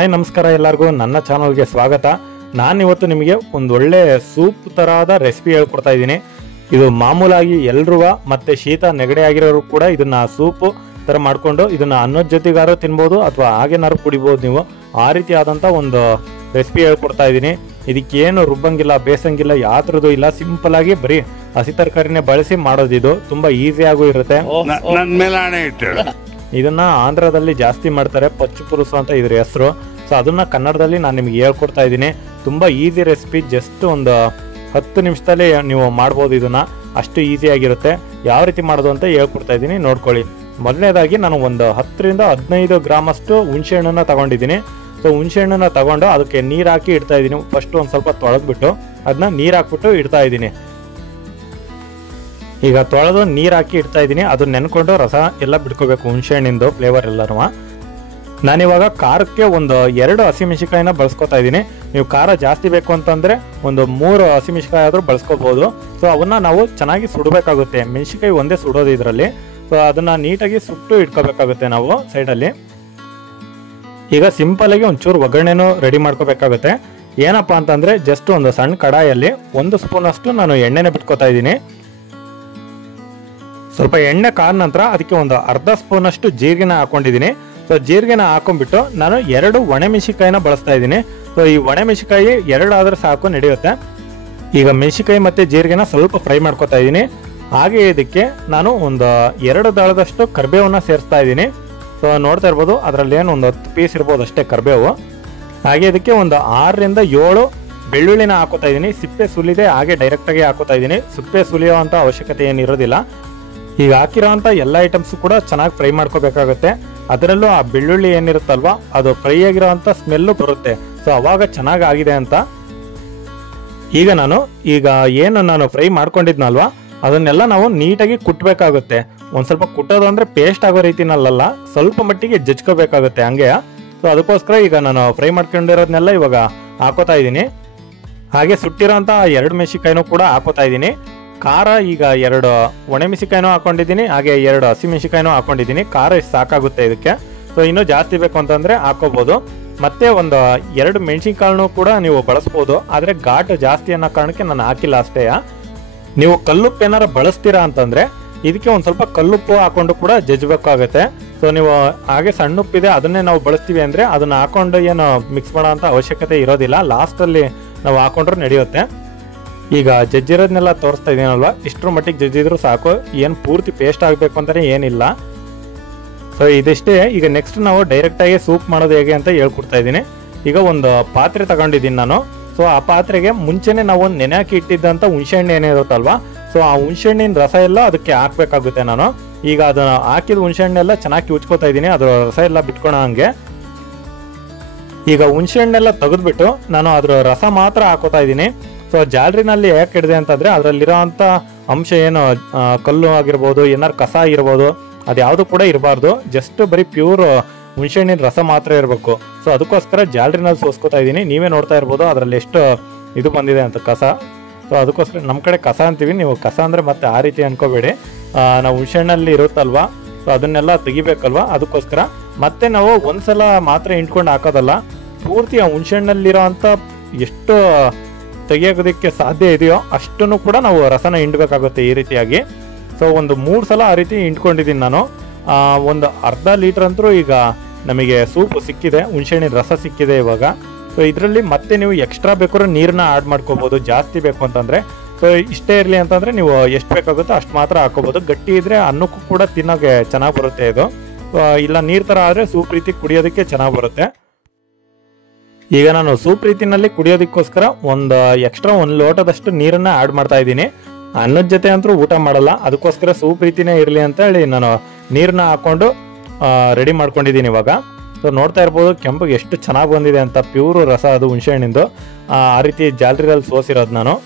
Hi ನಮಸ್ಕಾರ ಎಲ್ಲರಿಗೂ ನನ್ನ ಚಾನಲ್ಗೆ ಸ್ವಾಗತ. ನಾನಿವತ್ತು ನಿಮಗೆ ಒಂದು ಒಳ್ಳೆ ಸೂಪ್ ತರಹದ ರೆಸಿಪಿ ಹೇಳ್ಕೊಡ್ತಾ ಇದ್ದೀನಿ. ಇದು ಮಾಮೂಲಾಗಿ ಎಲ್ರೂ ಮತ್ತೆ ಶೀತ ನೆಗಡಿ ಆಗಿರೋರು ಕೂಡ ಇದನ್ನ ಸೂಪ್ ತರ ಮಾಡ್ಕೊಂಡು ಇದನ್ನ ಅನ್ನದ ಜೊತೆಗಾರು ತಿನ್ಬೋದು ಅಥವಾ ಹಾಗೇನಾರು ಕುಡಿಬೋದು. ನೀವು ಆ ರೀತಿ ಆದಂತ ಒಂದು ರೆಸಿಪಿ ಹೇಳ್ಕೊಡ್ತಾ ಇದ್ದೀನಿ. ಇದಕ್ಕೇನು ರುಬ್ಬಂಗಿಲ್ಲ, ಬೇಸಂಗಿಲ್ಲ, ಯಾತ್ರದ್ದು ಇಲ್ಲ. ಸಿಂಪಲ್ ಆಗಿ ಬರೀ ಹಸಿ ತರಕಾರಿನೇ ಬಳಸಿ ಮಾಡೋದು. ಇದು ತುಂಬಾ ಈಸಿಯಾಗೂ ಇರುತ್ತೆ. ಇದನ್ನ ಆಂಧ್ರದಲ್ಲಿ ಜಾಸ್ತಿ ಮಾಡ್ತಾರೆ, ಪಚ್ಚು ಪುರುಸು ಅಂತ ಇದ್ರ ಹೆಸರು. ಸೊ ಅದನ್ನ ಕನ್ನಡದಲ್ಲಿ ನಾನು ನಿಮ್ಗೆ ಹೇಳ್ಕೊಡ್ತಾ ಇದ್ದೀನಿ. ತುಂಬಾ ಈಸಿ ರೆಸಿಪಿ, ಜಸ್ಟ್ ಒಂದು 10 ನಿಮಿಷದಲ್ಲಿ ನೀವು ಮಾಡ್ಬೋದು. ಇದನ್ನ ಅಷ್ಟು ಈಸಿಯಾಗಿರುತ್ತೆ. ಯಾವ ರೀತಿ ಮಾಡೋದು ಅಂತ ಹೇಳ್ಕೊಡ್ತಾ ಇದ್ದೀನಿ, ನೋಡ್ಕೊಳ್ಳಿ. ಮೊದಲನೇದಾಗಿ ನಾನು ಒಂದು 10 ರಿಂದ 15 ಗ್ರಾಮ್ ಅಷ್ಟು ಹುಣಸೆ ಹಣ್ಣನ್ನ ತಗೊಂಡಿದ್ದೀನಿ. ಸೊ ಹುಣಸೆ ಹಣ್ಣನ್ನ ತಗೊಂಡು ಅದಕ್ಕೆ ನೀರು ಹಾಕಿ ಇಡ್ತಾ ಇದ್ದೀನಿ. ಫಸ್ಟ್ ಒಂದು ಸ್ವಲ್ಪ ತೊಳೆದ್ಬಿಟ್ಟು ಅದನ್ನ ನೀರು ಹಾಕ್ಬಿಟ್ಟು ಇಡ್ತಾ ಇದ್ದೀನಿ. ಈಗ ತೊಳೆದು ನೀರು ಹಾಕಿ ಇಡ್ತಾ ಇದ್ದೀನಿ. ಅದು ನೆನ್ಕೊಂಡು ರಸ ಎಲ್ಲ ಬಿಡ್ಕೋಬೇಕು, ಹುಣಸೆ ಹಣ್ಣಿಂದು ಫ್ಲೇವರ್ ಎಲ್ಲರೂ. ನಾನಿವಾಗ ಖಾರಕ್ಕೆ ಒಂದು 2 ಹಸಿಮೆಣಸಿಕಾಯಿನ ಬಳಸ್ಕೊತಾ ಇದ್ದೀನಿ. ನೀವು ಖಾರ ಜಾಸ್ತಿ ಬೇಕು ಅಂತಂದರೆ ಒಂದು 3 ಹಸಿಮೆಣಸಿಕಾಯಿ ಆದರೂ ಬಳಸ್ಕೋಬೋದು. ಸೊ ಅವನ್ನ ನಾವು ಚೆನ್ನಾಗಿ ಸುಡಬೇಕಾಗುತ್ತೆ. ಮೆಣಸಿಕಾಯಿ ಒಂದೇ ಸುಡೋದು ಇದರಲ್ಲಿ. ಸೊ ಅದನ್ನು ನೀಟಾಗಿ ಸುಟ್ಟು ಇಟ್ಕೋಬೇಕಾಗುತ್ತೆ ನಾವು ಸೈಡಲ್ಲಿ. ಈಗ ಸಿಂಪಲಾಗಿ ಒಂಚೂರು ಒಗ್ಗರಣೆನೂ ರೆಡಿ ಮಾಡ್ಕೋಬೇಕಾಗುತ್ತೆ. ಏನಪ್ಪ ಅಂತಂದರೆ ಜಸ್ಟ್ ಒಂದು ಸಣ್ಣ ಕಡಾಯಲ್ಲಿ 1 ಸ್ಪೂನ್ ಅಷ್ಟು ನಾನು ಎಣ್ಣೆನೇ ಬಿಟ್ಕೋತಾ ಇದ್ದೀನಿ. ಸ್ವಲ್ಪ ಎಣ್ಣೆ ಕಾದ ನಂತರ ಅದಕ್ಕೆ ಒಂದು ಅರ್ಧ ಸ್ಪೂನ್ ಅಷ್ಟು ಜೀರಿಗೆನ ಹಾಕೊಂಡಿದ್ದೀನಿ. ಸೊ ಜೀರಿಗೆನ ಹಾಕೊಂಡ್ಬಿಟ್ಟು ನಾನು 2 ಒಣಮೆಣಸಿಕಾಯಿನ ಬಳಸ್ತಾ ಇದ್ದೀನಿ. ಸೊ ಈ ಒಣಮೆಣಸಿಕಾಯಿ 2 ಆದ್ರೆ ಸಾಕು, ನಡೆಯುತ್ತೆ. ಈಗ ಮೆಣಸಿಕಾಯಿ ಮತ್ತೆ ಜೀರಿಗೆನ ಸ್ವಲ್ಪ ಫ್ರೈ ಮಾಡ್ಕೊತಾ ಇದ್ದೀನಿ. ಹಾಗೆ ಇದಕ್ಕೆ ನಾನು ಒಂದು 2 ದಳದಷ್ಟು ಕರಿಬೇವನ್ನ ಸೇರಿಸ್ತಾ ಇದ್ದೀನಿ. ಸೊ ನೋಡ್ತಾ ಇರ್ಬೋದು, ಅದರಲ್ಲಿ ಏನು ಒಂದು 10 ಪೀಸ್ ಇರ್ಬೋದು ಅಷ್ಟೇ ಕರಿಬೇವು. ಹಾಗೆ ಇದಕ್ಕೆ ಒಂದು 6 ರಿಂದ 7 ಬೆಳ್ಳುಳ್ಳಿನ ಹಾಕೋತಾ ಇದ್ದೀನಿ. ಸಿಪ್ಪೆ ಸುಲಿದೆ ಹಾಗೆ ಡೈರೆಕ್ಟಾಗಿ ಹಾಕೋತಾ ಇದ್ದೀನಿ. ಸಿಪ್ಪೆ ಸುಲಿಯೋ ಅಂತ ಅವಶ್ಯಕತೆ ಏನಿರೋದಿಲ್ಲ. ಈಗ ಹಾಕಿರೋಂಥ ಎಲ್ಲ ಐಟಮ್ಸ್ ಕೂಡ ಚೆನ್ನಾಗಿ ಫ್ರೈ ಮಾಡ್ಕೋಬೇಕಾಗುತ್ತೆ. ಅದರಲ್ಲೂ ಆ ಬೆಳ್ಳುಳ್ಳಿ ಏನಿರುತ್ತಲ್ವಾ, ಅದು ಫ್ರೈ ಆಗಿರೋಂಥ ಸ್ಮೆಲ್ಲು ಬರುತ್ತೆ. ಸೊ ಅವಾಗ ಚೆನ್ನಾಗಿ ಆಗಿದೆ ಅಂತ. ಈಗ ನಾನು ಫ್ರೈ ಮಾಡ್ಕೊಂಡಿದ್ನಲ್ವಾ, ಅದನ್ನೆಲ್ಲ ನಾವು ನೀಟಾಗಿ ಕುಟ್ಟಬೇಕಾಗುತ್ತೆ. ಒಂದು ಸ್ವಲ್ಪ ಕುಟ್ಟೋದು ಅಂದರೆ ಪೇಸ್ಟ್ ಆಗೋ ರೀತಿನಲ್ಲ, ಸ್ವಲ್ಪ ಮಟ್ಟಿಗೆ ಜಜ್ಕೋಬೇಕಾಗುತ್ತೆ ಹಂಗೆ. ಸೊ ಅದಕ್ಕೋಸ್ಕರ ಈಗ ನಾನು ಫ್ರೈ ಮಾಡ್ಕೊಂಡಿರೋದನ್ನೆಲ್ಲ ಇವಾಗ ಹಾಕೋತಾ ಇದ್ದೀನಿ. ಹಾಗೆ ಸುಟ್ಟಿರೋಂಥ 2 ಮೆಣಸಿಕಾಯಿನೂ ಕೂಡ ಹಾಕೋತಾ ಇದ್ದೀನಿ. ಖಾರ ಈಗ 2 ಒಣಮೆಣಸಿಕಾಯಿನೂ ಹಾಕೊಂಡಿದ್ದೀನಿ, ಹಾಗೆ 2 ಹಸಿಮೆಣಸಿಕಾಯಿನೂ ಹಾಕೊಂಡಿದ್ದೀನಿ. ಖಾರ ಇಷ್ಟು ಸಾಕಾಗುತ್ತೆ ಇದಕ್ಕೆ. ಸೊ ಇನ್ನೂ ಜಾಸ್ತಿ ಬೇಕು ಅಂತಂದರೆ ಹಾಕೋಬೋದು. ಮತ್ತೆ ಒಂದು 2 ಮೆಣಸಿನಕಾಳನ್ನು ಕೂಡ ನೀವು ಬಳಸ್ಬೋದು. ಆದರೆ ಘಾಟು ಜಾಸ್ತಿ ಅನ್ನೋ ಕಾರಣಕ್ಕೆ ನಾನು ಹಾಕಿಲ್ಲ ಅಷ್ಟೇ. ನೀವು ಕಲ್ಲುಪ್ಪು ಏನಾರು ಬಳಸ್ತೀರಾ ಅಂತಂದರೆ ಇದಕ್ಕೆ ಒಂದು ಸ್ವಲ್ಪ ಕಲ್ಲುಪ್ಪು ಹಾಕೊಂಡು ಕೂಡ ಜಜ್ಜಬೇಕಾಗುತ್ತೆ. ಸೊ ನೀವು ಹಾಗೆ ಸಣ್ಣ ಉಪ್ಪಿದೆ ಅದನ್ನೇ ನಾವು ಬಳಸ್ತೀವಿ ಅಂದರೆ ಅದನ್ನು ಹಾಕೊಂಡು ಏನು ಮಿಕ್ಸ್ ಮಾಡೋ ಅಂಥ ಅವಶ್ಯಕತೆ ಇರೋದಿಲ್ಲ. ಲಾಸ್ಟಲ್ಲಿ ನಾವು ಹಾಕೊಂಡ್ರೂ ನಡೆಯುತ್ತೆ. ಈಗ ಜಜ್ಜಿರೋದನ್ನೆಲ್ಲ ತೋರಿಸ್ತಾ ಇದ್ದೀನಲ್ವಾ, ಇಷ್ಟರ ಮಟ್ಟಿಗೆ ಜಜ್ಜಿದ್ರು ಸಾಕು. ಏನು ಪೂರ್ತಿ ಪೇಸ್ಟ್ ಆಗಬೇಕು ಅಂತಲೇ ಏನಿಲ್ಲ. ಸೊ ಇದಿಷ್ಟೇ. ಈಗ ನೆಕ್ಸ್ಟ್ ನಾವು ಡೈರೆಕ್ಟಾಗಿ ಸೂಪ್ ಮಾಡೋದು ಹೇಗೆ ಅಂತ ಹೇಳ್ಕೊಡ್ತಾ ಇದ್ದೀನಿ. ಈಗ ಒಂದು ಪಾತ್ರೆ ತಗೊಂಡಿದ್ದೀನಿ ನಾನು. ಸೊ ಆ ಪಾತ್ರೆಗೆ ಮುಂಚೆನೇ ನಾವು ನೆನೆ ಹಾಕಿ ಇಟ್ಟಿದ್ದಂಥ ಹುಣಸೆ ಹಣ್ಣು ಏನಿರುತ್ತಲ್ವಾ, ಸೊ ಆ ಹುಣಸೆ ಹಣ್ಣಿನ ರಸ ಎಲ್ಲ ಅದಕ್ಕೆ ಹಾಕಬೇಕಾಗುತ್ತೆ ನಾನು. ಈಗ ಅದನ್ನು ಹಾಕಿದ ಹುಣಸೆ ಹಣ್ಣೆಲ್ಲ ಚೆನ್ನಾಗಿ ಉಚ್ಕೋತಾ ಇದ್ದೀನಿ, ಅದರ ರಸ ಎಲ್ಲ ಬಿಟ್ಕೊಳೋ ಹಂಗೆ. ಈಗ ಹುಣಸೆ ಹಣ್ಣೆಲ್ಲ ತೆಗೆದ್ಬಿಟ್ಟು ನಾನು ಅದರ ರಸ ಮಾತ್ರ ಹಾಕೋತಾ ಇದ್ದೀನಿ. ಸೊ ಜಾಲರಿನಲ್ಲಿ ಯಾಕೆ ಹಿಡಿದೆ ಅಂತಂದರೆ ಅದರಲ್ಲಿರೋ ಅಂಥ ಅಂಶ ಏನು ಕಲ್ಲು ಆಗಿರ್ಬೋದು, ಏನಾರು ಕಸ ಆಗಿರ್ಬೋದು, ಅದು ಯಾವುದು ಕೂಡ ಇರಬಾರ್ದು. ಜಸ್ಟ್ ಬರೀ ಪ್ಯೂರ್ ಹುಣಸೆ ಹಣ್ಣಿನ ರಸ ಮಾತ್ರ ಇರಬೇಕು. ಸೊ ಅದಕ್ಕೋಸ್ಕರ ಜಾಲರಿನಲ್ಲಿ ಸೋಸ್ಕೋತಾ ಇದ್ದೀನಿ. ನೀವೇ ನೋಡ್ತಾ ಇರ್ಬೋದು ಅದರಲ್ಲಿ ಎಷ್ಟು ಇದು ಬಂದಿದೆ ಅಂತ ಕಸ. ಸೊ ಅದಕ್ಕೋಸ್ಕರ ನಮ್ಮ ಕಡೆ ಕಸ ಅಂತೀವಿ, ನೀವು ಕಸ ಅಂದರೆ ಮತ್ತೆ ಆ ರೀತಿ ಅನ್ಕೋಬೇಡಿ. ನಾವು ಹುಣಸೆ ಹಣ್ಣಲ್ಲಿ ಇರುತ್ತಲ್ವಾ, ಸೊ ಅದನ್ನೆಲ್ಲ ತೆಗಿಬೇಕಲ್ವಾ, ಅದಕ್ಕೋಸ್ಕರ. ಮತ್ತೆ ನಾವು ಒಂದ್ಸಲ ಮಾತ್ರ ಇಂಟ್ಕೊಂಡು ಹಾಕೋದಲ್ಲ, ಪೂರ್ತಿ ಆ ಹುಣಸೆ ಹಣ್ಣಲ್ಲಿರೋ ಅಂಥ ಎಷ್ಟು ತೆಗಿಯೋದಕ್ಕೆ ಸಾಧ್ಯ ಇದೆಯೋ ಅಷ್ಟನ್ನು ಕೂಡ ನಾವು ರಸನ ಹಿಂಡಬೇಕಾಗುತ್ತೆ ಈ ರೀತಿಯಾಗಿ. ಸೊ ಒಂದು 3 ಸಲ ಆ ರೀತಿ ಹಿಂಡ್ಕೊಂಡಿದ್ದೀನಿ ನಾನು. ಒಂದು ಅರ್ಧ ಲೀಟರ್ ಅಂತರೂ ಈಗ ನಮಗೆ ಸೂಪ್ ಸಿಕ್ಕಿದೆ, ಹುಣಸೆ ಹಣ್ಣಿನ ರಸ ಸಿಕ್ಕಿದೆ ಇವಾಗ. ಸೊ ಇದರಲ್ಲಿ ಮತ್ತೆ ನೀವು ಎಕ್ಸ್ಟ್ರಾ ಬೇಕಾದ್ರೂ ನೀರನ್ನ ಆ್ಯಡ್ ಮಾಡ್ಕೋಬೋದು, ಜಾಸ್ತಿ ಬೇಕು ಅಂತಂದರೆ. ಸೊ ಇಷ್ಟೇ ಇರಲಿ ಅಂತಂದರೆ ನೀವು ಎಷ್ಟು ಬೇಕಾಗುತ್ತೋ ಅಷ್ಟು ಮಾತ್ರ ಹಾಕೋಬೋದು. ಗಟ್ಟಿ ಇದ್ದರೆ ಅನ್ನಕ್ಕೂ ಕೂಡ ತಿನ್ನೋಕ್ಕೆ ಚೆನ್ನಾಗಿ ಬರುತ್ತೆ ಇದು. ಇಲ್ಲ ನೀರು ಥರ ಆದರೆ ಸೂಪ್ ರೀತಿ ಕುಡಿಯೋದಕ್ಕೆ ಚೆನ್ನಾಗಿ ಬರುತ್ತೆ. ಈಗ ನಾನು ಸೂಪ್ ರೀತಿನಲ್ಲಿ ಕುಡಿಯೋದಕ್ಕೋಸ್ಕರ ಒಂದು ಎಕ್ಸ್ಟ್ರಾ 1 ಲೋಟದಷ್ಟು ನೀರನ್ನು ಆ್ಯಡ್ ಮಾಡ್ತಾ ಇದ್ದೀನಿ. ಅನ್ನದ ಜೊತೆ ಅಂತೂ ಊಟ ಮಾಡಲ್ಲ, ಅದಕ್ಕೋಸ್ಕರ ಸೂಪ್ ರೀತಿನೇ ಇರಲಿ ಅಂತ ಹೇಳಿ ನಾನು ನೀರನ್ನ ಹಾಕ್ಕೊಂಡು ರೆಡಿ ಮಾಡ್ಕೊಂಡಿದ್ದೀನಿ ಇವಾಗ. ಸೊ ನೋಡ್ತಾ ಇರ್ಬೋದು ಕೆಂಪಿಗೆ ಎಷ್ಟು ಚೆನ್ನಾಗಿ ಬಂದಿದೆ ಅಂತ, ಪ್ಯೂರ್ ರಸ ಅದು ಹುಣಸೆ ಹಣ್ಣಿಂದು. ಆ ರೀತಿ ಜಾಲರಿಯಲ್ಲಿ ಸೋಸಿರೋದು ನಾನು.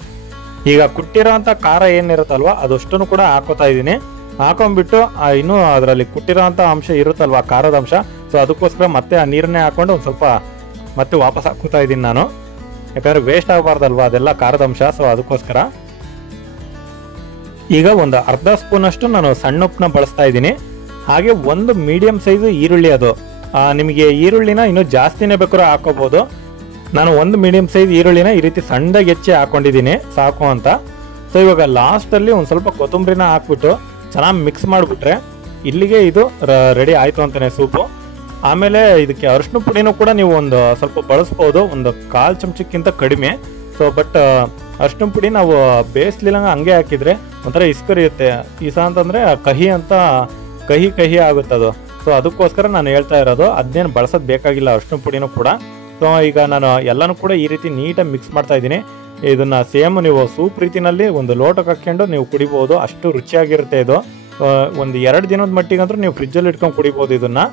ಈಗ ಕುಟ್ಟಿರೋ ಅಂಥ ಖಾರ ಏನಿರುತ್ತಲ್ವ ಅದಷ್ಟನ್ನು ಕೂಡ ಹಾಕೋತಾ ಇದ್ದೀನಿ. ಹಾಕೊಂಡ್ಬಿಟ್ಟು ಇನ್ನೂ ಅದರಲ್ಲಿ ಕುಟ್ಟಿರೋ ಅಂಥ ಅಂಶ ಇರುತ್ತಲ್ವ, ಖಾರದ ಅಂಶ. ಸೊ ಅದಕ್ಕೋಸ್ಕರ ಮತ್ತೆ ಆ ನೀರನ್ನೇ ಹಾಕೊಂಡು ಒಂದು ಸ್ವಲ್ಪ ಮತ್ತೆ ವಾಪಸ್ ಹಾಕೋತಾ ಇದ್ದೀನಿ ನಾನು. ಯಾಕಂದರೆ ವೇಸ್ಟ್ ಆಗಬಾರ್ದಲ್ವ ಅದೆಲ್ಲ ಖಾರದ ಅಂಶ. ಸೊ ಅದಕ್ಕೋಸ್ಕರ ಈಗ ಒಂದು ಅರ್ಧ ಸ್ಪೂನ್ ಅಷ್ಟು ನಾನು ಸಣ್ಣ ಉಪ್ಪನ್ನ ಬಳಸ್ತಾ ಇದ್ದೀನಿ. ಹಾಗೆ ಒಂದು ಮೀಡಿಯಂ ಸೈಜು ಈರುಳ್ಳಿ, ಅದು ನಿಮಗೆ ಈರುಳ್ಳಿನ ಇನ್ನೂ ಜಾಸ್ತಿನೇ ಬೇಕಾದ್ರೂ ಹಾಕೋಬೋದು. ನಾನು ಒಂದು ಮೀಡಿಯಮ್ ಸೈಜ್ ಈರುಳ್ಳಿನ ಈ ರೀತಿ ಸಣ್ಣದಾಗಿ ಹೆಚ್ಚಿ ಹಾಕೊಂಡಿದ್ದೀನಿ ಸಾಕು ಅಂತ. ಸೊ ಇವಾಗ ಲಾಸ್ಟಲ್ಲಿ ಒಂದು ಸ್ವಲ್ಪ ಕೊತ್ತಂಬರಿನ ಹಾಕ್ಬಿಟ್ಟು ಚೆನ್ನಾಗಿ ಮಿಕ್ಸ್ ಮಾಡಿಬಿಟ್ರೆ ಇಲ್ಲಿಗೆ ಇದು ರೆಡಿ ಆಯಿತು ಅಂತಲೇ ಸೂಪು. ಆಮೇಲೆ ಇದಕ್ಕೆ ಅರಿಶಿನ ಪುಡಿನೂ ಕೂಡ ನೀವು ಒಂದು ಸ್ವಲ್ಪ ಬಳಸ್ಬೋದು, ಒಂದು 1/4 ಚಮಚಕ್ಕಿಂತ ಕಡಿಮೆ. ಸೊ ಬಟ್ ಅರಿಶಿನ ಪುಡಿ ನಾವು ಬೇಯಿಸ್ಲಿಲ್ಲಂಗೆ ಹಂಗೆ ಹಾಕಿದರೆ ಒಂಥರ ಇಸ್ಕರಿಯುತ್ತೆ. ಈಸ ಅಂತಂದರೆ ಕಹಿ ಆಗುತ್ತೆ ಅದು. ಸೊ ಅದಕ್ಕೋಸ್ಕರ ನಾನು ಹೇಳ್ತಾ ಇರೋದು, ಅದನ್ನೇನು ಬಳಸೋದು ಬೇಕಾಗಿಲ್ಲ ಅರಿಶಿನ ಪುಡಿನೂ ಕೂಡ. ಸೊ ಈಗ ನಾನು ಎಲ್ಲನೂ ಕೂಡ ಈ ರೀತಿ ನೀಟಾಗಿ ಮಿಕ್ಸ್ ಮಾಡ್ತಾ ಇದ್ದೀನಿ. ಇದನ್ನು ಸೇಮ್ ನೀವು ಸೂಪ್ ರೀತಿನಲ್ಲಿ ಒಂದು ಲೋಟಕ್ಕೆ ಹಾಕ್ಕೊಂಡು ನೀವು ಕುಡಿಬೋದು, ಅಷ್ಟು ರುಚಿಯಾಗಿರುತ್ತೆ ಇದು. ಒಂದು 2 ದಿನದ ಮಟ್ಟಿಗಂತೂ ನೀವು ಫ್ರಿಜ್ಜಲ್ಲಿ ಇಟ್ಕೊಂಡು ಕುಡಿಬೋದು ಇದನ್ನು.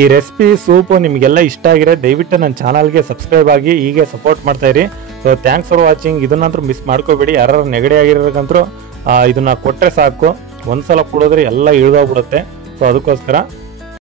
ಈ ರೆಸಿಪಿ ಸೂಪು ನಿಮಗೆಲ್ಲ ಇಷ್ಟ ಆಗಿರೋ ದಯವಿಟ್ಟು ನನ್ನ ಚಾನಲ್ಗೆ ಸಬ್ಸ್ಕ್ರೈಬ್ ಆಗಿ ಹೀಗೆ ಸಪೋರ್ಟ್ ಮಾಡ್ತಾಯಿರಿ. So thanks for watching. ಇದನ್ನಂತೂ ಮಿಸ್ ಮಾಡ್ಕೋಬೇಡಿ. ಯಾರು ನೆಗಡಿ ಆಗಿರೋಕ್ಕಂತೂ ಇದನ್ನು ಕೊಟ್ಟರೆ ಸಾಕು, ಒಂದು ಸಲ ಕುಡಿದ್ರೆ ಎಲ್ಲ ಇಳಿದೋಗ್ಬಿಡುತ್ತೆ. ಸೊ ಅದಕ್ಕೋಸ್ಕರ